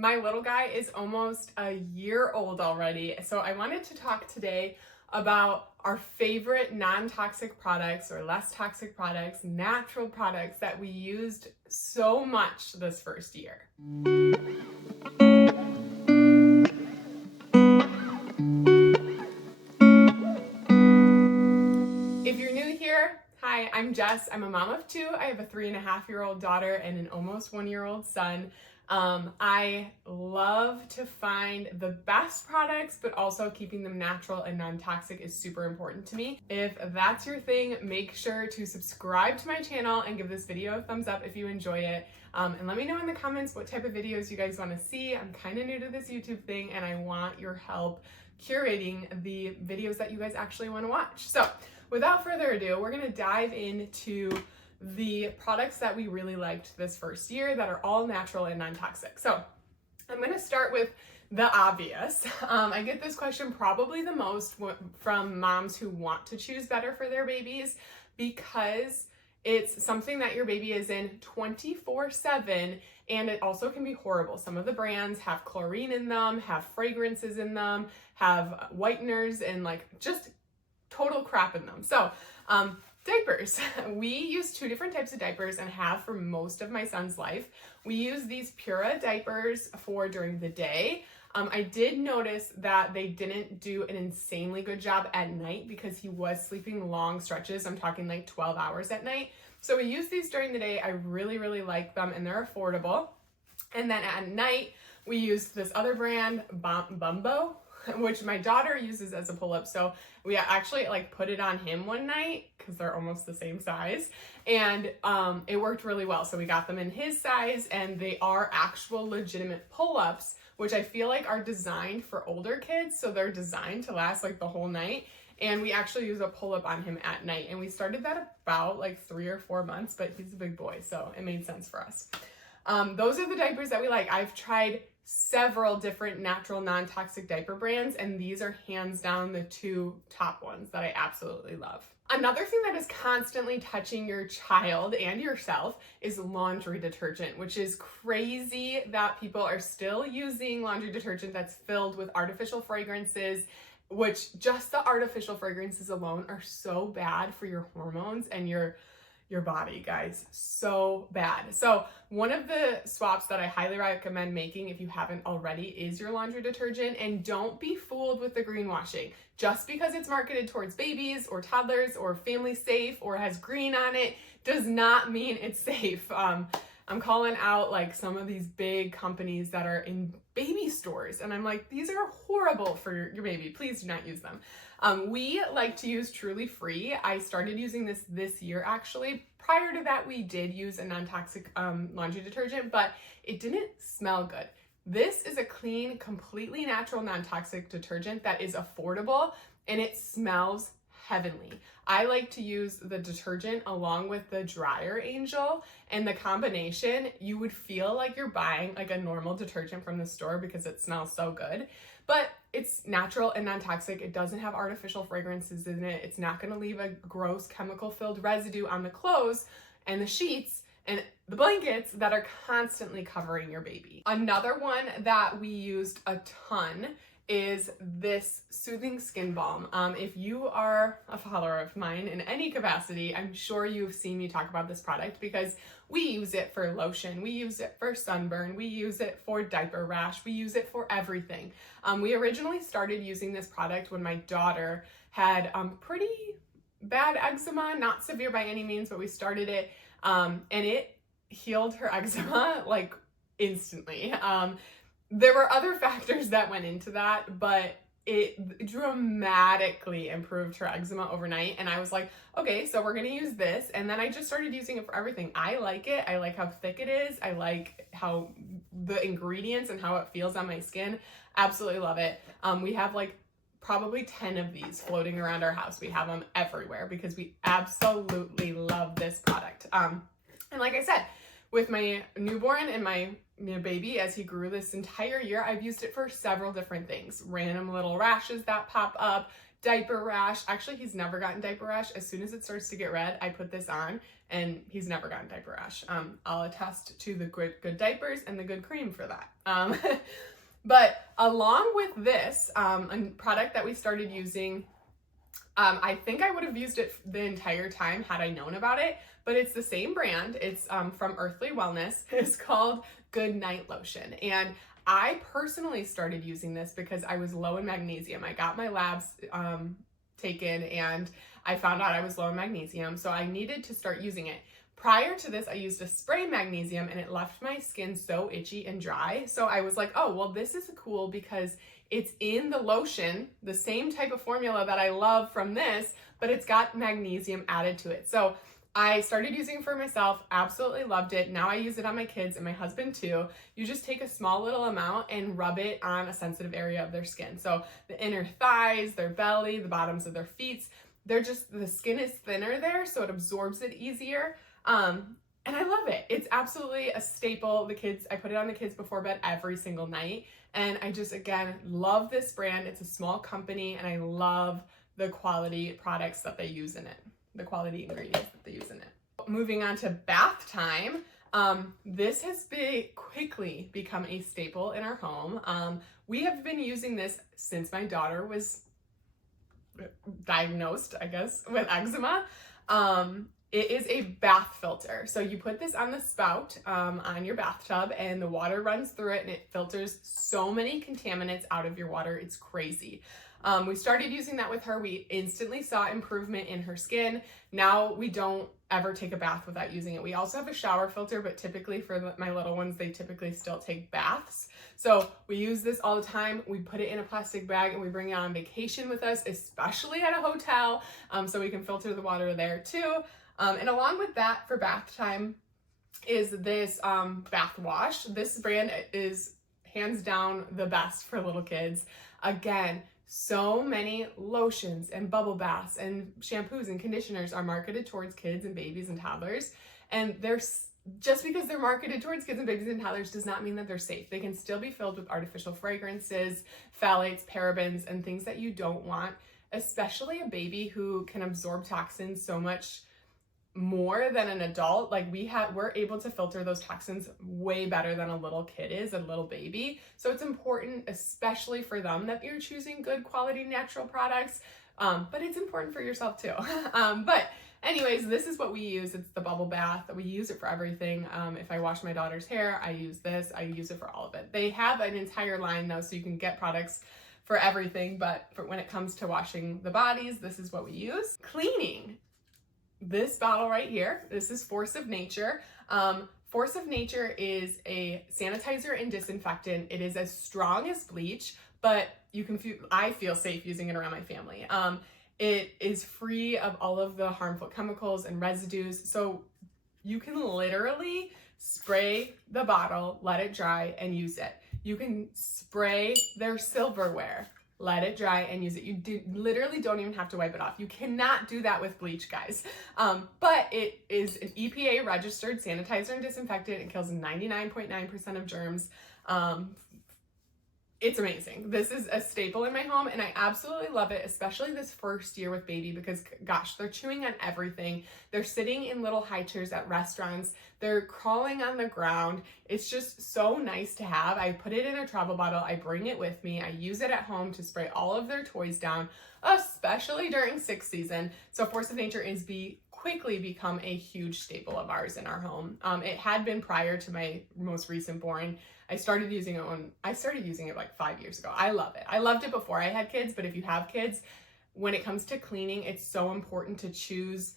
My little guy is almost a year old already, so I wanted to talk today about our favorite non-toxic products or less toxic products, natural products that we used so much this first year. If you're new here, hi, I'm Jess. I'm a mom of two. I have a 3.5-year-old daughter and an almost 1-year-old son. I love to find the best products, but also keeping them natural and non-toxic is super important to me. If that's your thing, make sure to subscribe to my channel and give this video a thumbs up if you enjoy it. And let me know in the comments what type of videos you guys want to see. I'm kind of new to this YouTube thing and I want your help curating the videos that you guys actually want to watch. So without further ado, we're going to dive into the products that we really liked this first year that are all natural and non-toxic. So I'm going to start with the obvious. I get this question probably the most from moms who want to choose better for their babies because it's something that your baby is in 24/7, and it also can be horrible. Some of the brands have chlorine in them, have fragrances in them, have whiteners, and like just total crap in them. So diapers. We use 2 different types of diapers and have for most of my son's life. We use these Pura diapers for during the day. I did notice that they didn't do an insanely good job at night because he was sleeping long stretches. I'm talking like 12 hours at night. So we use these during the day. I really, really like them and they're affordable. And then at night, we use this other brand, Bumbo, which my daughter uses as a pull-up. So we actually like put it on him one night because they're almost the same size, and it worked really well. So we got them in his size, and they are actual legitimate pull-ups, which I feel like are designed for older kids. So they're designed to last like the whole night. And we actually use a pull-up on him at night. And we started that about like 3 or 4 months, but he's a big boy, so it made sense for us. Those are the diapers that we like. I've tried several different natural non-toxic diaper brands, and these are hands down the 2 top ones that I absolutely love. Another thing that is constantly touching your child and yourself is laundry detergent, which is crazy that people are still using laundry detergent that's filled with artificial fragrances, which just the artificial fragrances alone are so bad for your hormones and your body, guys, so bad. So one of the swaps that I highly recommend making if you haven't already is your laundry detergent, and don't be fooled with the greenwashing. Just because it's marketed towards babies or toddlers or family safe or has green on it does not mean it's safe. I'm calling out like some of these big companies that are in baby stores, and I'm like, these are horrible for your baby. Please do not use them. We like to use Truly Free. I started using this year actually. Prior to that, we did use a non-toxic laundry detergent, but it didn't smell good. This is a clean, completely natural non-toxic detergent that is affordable, and it smells heavenly. I like to use the detergent along with the dryer angel, and the combination, you would feel like you're buying like a normal detergent from the store because it smells so good. But it's natural and non-toxic. It doesn't have artificial fragrances in it. It's not going to leave a gross chemical-filled residue on the clothes and the sheets and the blankets that are constantly covering your baby. Another one that we used a ton is this Soothing Skin Balm. If you are a follower of mine in any capacity, I'm sure you've seen me talk about this product because we use it for lotion, we use it for sunburn, we use it for diaper rash, we use it for everything. We originally started using this product when my daughter had pretty bad eczema, not severe by any means, but we started it and it healed her eczema like instantly. There were other factors that went into that, but it dramatically improved her eczema overnight. And I was like, okay, so we're gonna use this. And then I just started using it for everything. I like it. I like how thick it is. I like how the ingredients and how it feels on my skin. Absolutely love it. We have like probably 10 of these floating around our house. We have them everywhere because we absolutely love this product. And like I said, with my newborn and my baby, as he grew this entire year, I've used it for several different things. Random little rashes that pop up, diaper rash. Actually, he's never gotten diaper rash. As soon as it starts to get red, I put this on and he's never gotten diaper rash. I'll attest to the good diapers and the good cream for that. But along with this, a product that we started using, I think I would have used it the entire time had I known about it, but it's the same brand. It's from Earthly Wellness. It's called Good Night Lotion. And I personally started using this because I was low in magnesium. I got my labs taken and I found out I was low in magnesium, so I needed to start using it. Prior to this, I used a spray magnesium and it left my skin so itchy and dry. So I was like, oh, well, this is cool because it's in the lotion, the same type of formula that I love from this, but it's got magnesium added to it. So I started using it for myself, absolutely loved it. Now I use it on my kids and my husband too. You just take a small little amount and rub it on a sensitive area of their skin. So the inner thighs, their belly, the bottoms of their feet, the skin is thinner there, so it absorbs it easier. And I love it. It's absolutely a staple. I put it on the kids before bed every single night. And I just, again, love this brand. It's a small company and I love the quality products that they use in it, the quality ingredients that they use in it. Moving on to bath time. This has quickly become a staple in our home. We have been using this since my daughter was diagnosed, I guess, with eczema. It is a bath filter. So you put this on the spout on your bathtub and the water runs through it and it filters so many contaminants out of your water. It's crazy. We started using that with her. We instantly saw improvement in her skin. Now we don't ever take a bath without using it. We also have a shower filter, but typically for my little ones, they typically still take baths. So we use this all the time. We put it in a plastic bag and we bring it on vacation with us, especially at a hotel, so we can filter the water there too. And along with that, for bath time, is this bath wash. This brand is hands down the best for little kids. Again, so many lotions and bubble baths and shampoos and conditioners are marketed towards kids and babies and toddlers. And just because they're marketed towards kids and babies and toddlers does not mean that they're safe. They can still be filled with artificial fragrances, phthalates, parabens, and things that you don't want, especially a baby who can absorb toxins so much more than an adult. Like we're able to filter those toxins way better than a little kid is, a little baby. So it's important, especially for them, that you're choosing good quality natural products. But it's important for yourself too. But anyways, this is what we use. It's the bubble bath. We use it for everything. If I wash my daughter's hair, I use this. I use it for all of it. They have an entire line though, so you can get products for everything. But when it comes to washing the bodies, this is what we use. Cleaning. This bottle right here, this is Force of Nature. Force of Nature is a sanitizer and disinfectant. It is as strong as bleach, but I feel safe using it around my family. It is free of all of the harmful chemicals and residues. So you can literally spray the bottle, let it dry, and use it. You can spray their silverware, let it dry and use it. You literally don't even have to wipe it off. You cannot do that with bleach, guys. But it is an EPA registered sanitizer and disinfectant. It kills 99.9% of germs. It's amazing. This is a staple in my home and I absolutely love it, especially this first year with baby because gosh, they're chewing on everything. They're sitting in little high chairs at restaurants. They're crawling on the ground. It's just so nice to have. I put it in a travel bottle. I bring it with me. I use it at home to spray all of their toys down, especially during sick season. So Force of Nature is quickly become a huge staple of ours in our home. It had been prior to my most recent born. I started using it like 5 years ago. I love it. I loved it before I had kids, but if you have kids, when it comes to cleaning, it's so important to choose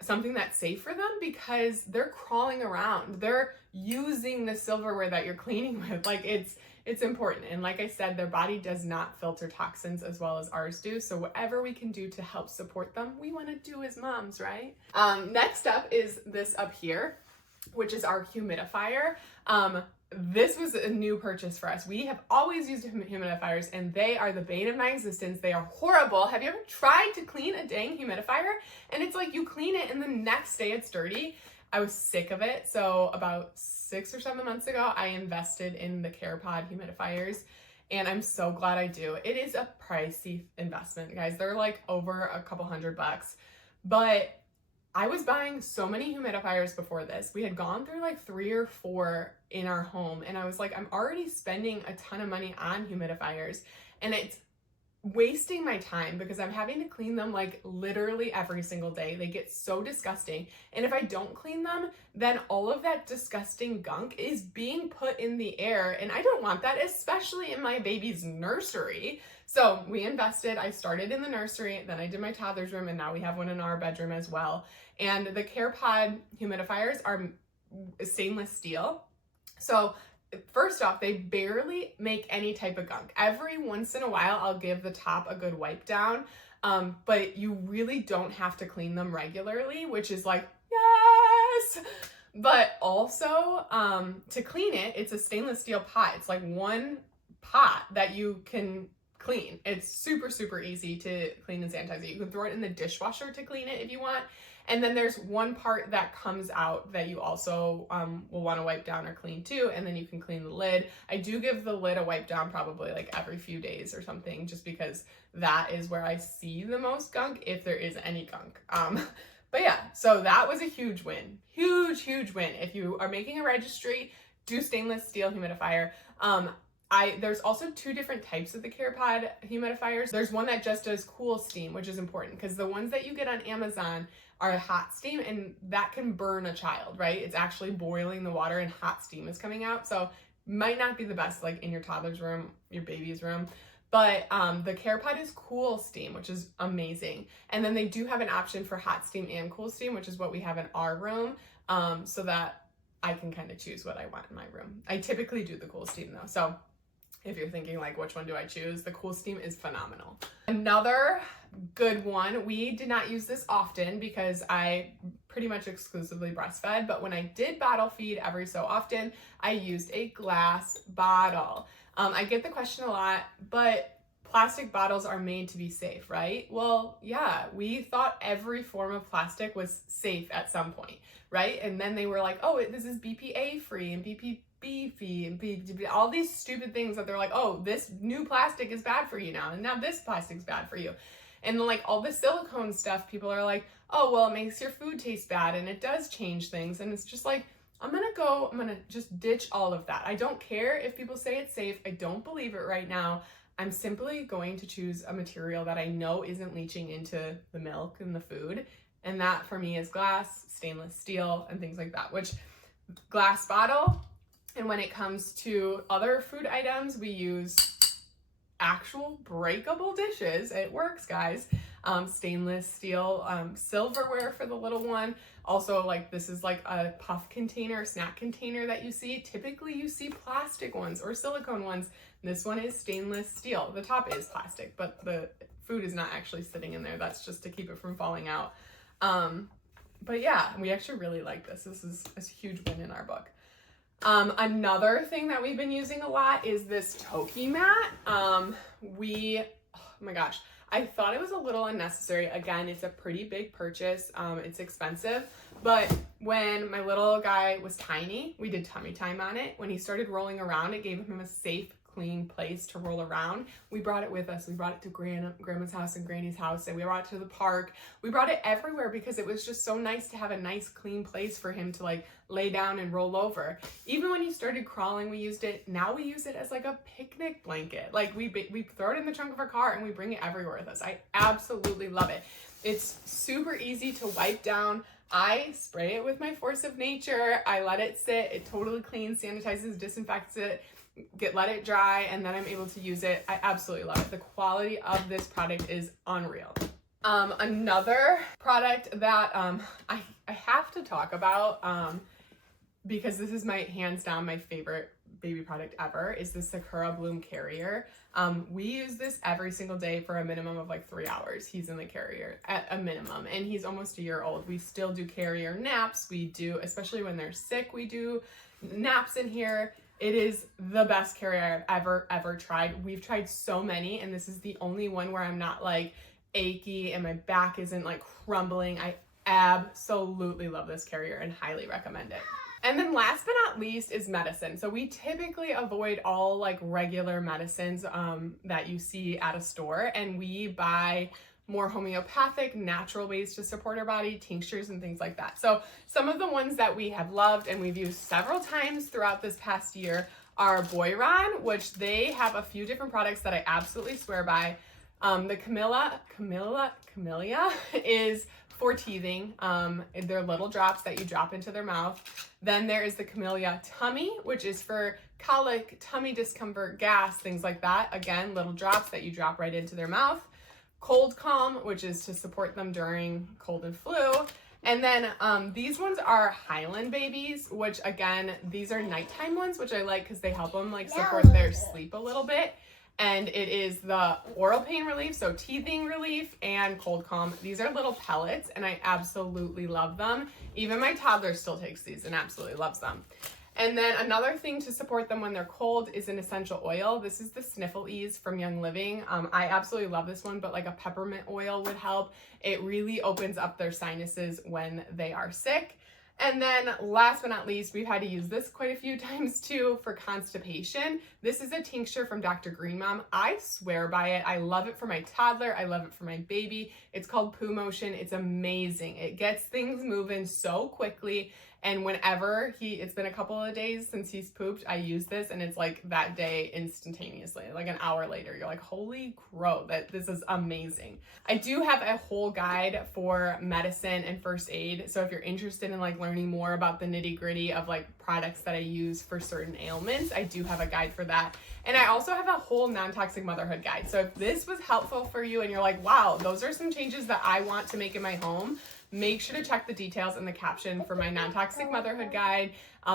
something that's safe for them because they're crawling around. They're using the silverware that you're cleaning with. Like it's important. And like I said, their body does not filter toxins as well as ours do. So whatever we can do to help support them, we want to do as moms, right? Next up is this up here, which is our humidifier. This was a new purchase for us. We have always used humidifiers and they are the bane of my existence. They are horrible. Have you ever tried to clean a dang humidifier? And it's like you clean it and the next day it's dirty. I was sick of it. So about 6 or 7 months ago, I invested in the CarePod humidifiers and I'm so glad I do. It is a pricey investment, guys. They're like over a couple $100, but I was buying so many humidifiers before this. We had gone through like 3 or 4 in our home, and I was like, I'm already spending a ton of money on humidifiers, and it's wasting my time because I'm having to clean them like literally every single day. They get so disgusting. And if I don't clean them, then all of that disgusting gunk is being put in the air. And I don't want that, especially in my baby's nursery. So we invested. I started in the nursery, then I did my toddler's room, and now we have one in our bedroom as well. And the CarePod humidifiers are stainless steel. So first off, they barely make any type of gunk. Every once in a while, I'll give the top a good wipe down, but you really don't have to clean them regularly, which is like, yes! But also, to clean it, it's a stainless steel pot. It's like one pot that you can clean. It's super, super easy to clean and sanitize it. You can throw it in the dishwasher to clean it if you want. And then there's one part that comes out that you also will want to wipe down or clean too, and then you can clean the lid. I do give the lid a wipe down probably like every few days or something, just because that is where I see the most gunk, if there is any gunk. But yeah, so that was a huge win. Huge, huge win. If you are making a registry, do stainless steel humidifier. There's also 2 different types of the CarePod humidifiers. There's one that just does cool steam, which is important because the ones that you get on Amazon are hot steam, and that can burn a child, right? It's actually boiling the water and hot steam is coming out. So might not be the best like in your toddler's room, your baby's room. But the CarePod is cool steam, which is amazing. And then they do have an option for hot steam and cool steam, which is what we have in our room, so that I can kind of choose what I want in my room. I typically do the cool steam though. So if you're thinking like, which one do I choose? The cool steam is phenomenal. Another good one, we did not use this often because I pretty much exclusively breastfed, but when I did bottle feed every so often, I used a glass bottle. I get the question a lot, but plastic bottles are made to be safe, right? Well, yeah, we thought every form of plastic was safe at some point, right? And then they were like, oh, this is BPA free and BPB free and all these stupid things that they're like, oh, this new plastic is bad for you now, and now this plastic's bad for you. And then like all the silicone stuff, people are like, oh, well, it makes your food taste bad and it does change things. And it's just like, I'm gonna just ditch all of that. I don't care if people say it's safe. I don't believe it right now. I'm simply going to choose a material that I know isn't leaching into the milk and the food. And that for me is glass, stainless steel, and things like that, which glass bottle. And when it comes to other food items, we use actual breakable dishes. It works, guys. Stainless steel, silverware for the little one. Also, like this is like a puff container, snack container that you see. Typically you see plastic ones or silicone ones. This one is stainless steel. The top is plastic, but the food is not actually sitting in there. That's just to keep it from falling out. But yeah, we actually really like this. This is a huge win in our book. Another thing that we've been using a lot is this Toki mat. Oh my gosh, I thought it was a little unnecessary. Again, it's a pretty big purchase. It's expensive, but when my little guy was tiny, we did tummy time on it. When he started rolling around, it gave him a safe, clean place to roll around. We brought it with us. We brought it to grandma's house and granny's house, and we brought it to the park. We brought it everywhere because it was just so nice to have a nice clean place for him to like lay down and roll over. Even when he started crawling, we used it. Now we use it as like a picnic blanket. Like we throw it in the trunk of our car and we bring it everywhere with us. I absolutely love it. It's super easy to wipe down. I spray it with my Force of Nature. I let it sit. It totally cleans, sanitizes, disinfects it. Let it dry, and then I'm able to use it. I absolutely love it. The quality of this product is unreal. Another product that I have to talk about because this is my hands down my favorite baby product ever is the Sakura Bloom carrier. We use this every single day for a minimum of like 3 hours. He's in the carrier at a minimum, and he's almost a year old. We still do carrier naps. We do, especially when they're sick, we do naps in here. It is the best carrier I've ever tried. We've tried so many, and this is the only one where I'm not like achy and my back isn't like crumbling. I absolutely love this carrier and highly recommend it. And then last but not least is medicine. So we typically avoid all like regular medicines that you see at a store, and we buy more homeopathic, natural ways to support our body, tinctures and things like that. So some of the ones that we have loved and we've used several times throughout this past year are Boiron, which they have a few different products that I absolutely swear by. The Camellia is for teething. They're little drops that you drop into their mouth. Then there is the Camellia Tummy, which is for colic, tummy discomfort, gas, things like that. Again, little drops that you drop right into their mouth. Cold Calm, which is to support them during cold and flu. And then these ones are Highland Babies, which again, these are nighttime ones, which I like because they help them like support their sleep a little bit. And it is the oral pain relief, so teething relief and cold calm. These are little pellets and I absolutely love them. Even my toddler still takes these and absolutely loves them. And then another thing to support them when they're cold is an essential oil. This is the Sniffle Ease from Young Living. I absolutely love this one, but like a peppermint oil would help. It really opens up their sinuses when they are sick. And then last but not least, we've had to use this quite a few times too for constipation. This is a tincture from Dr. Green Mom. I swear by it. I love it for my toddler. I love it for my baby. It's called Poo Motion. It's amazing. It gets things moving so quickly. And whenever it's been a couple of days since he's pooped, I use this and it's like that day instantaneously, like an hour later, you're like, holy crow, this is amazing. I do have a whole guide for medicine and first aid. So if you're interested in like learning more about the nitty gritty of like products that I use for certain ailments, I do have a guide for that. And I also have a whole non-toxic motherhood guide. So if this was helpful for you and you're like, wow, those are some changes that I want to make in my home, make sure to check the details in the caption for my non-toxic motherhood guide.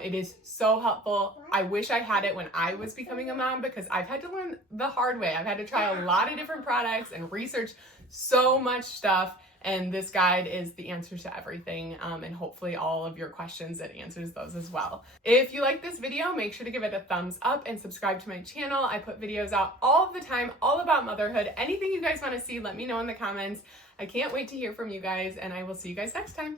It is so helpful. I wish I had it when I was becoming a mom because I've had to learn the hard way. I've had to try a lot of different products and research so much stuff. And this guide is the answer to everything. And hopefully all of your questions, it answers those as well. If you like this video, make sure to give it a thumbs up and subscribe to my channel. I put videos out all of the time, all about motherhood. Anything you guys want to see, let me know in the comments. I can't wait to hear from you guys, and I will see you guys next time.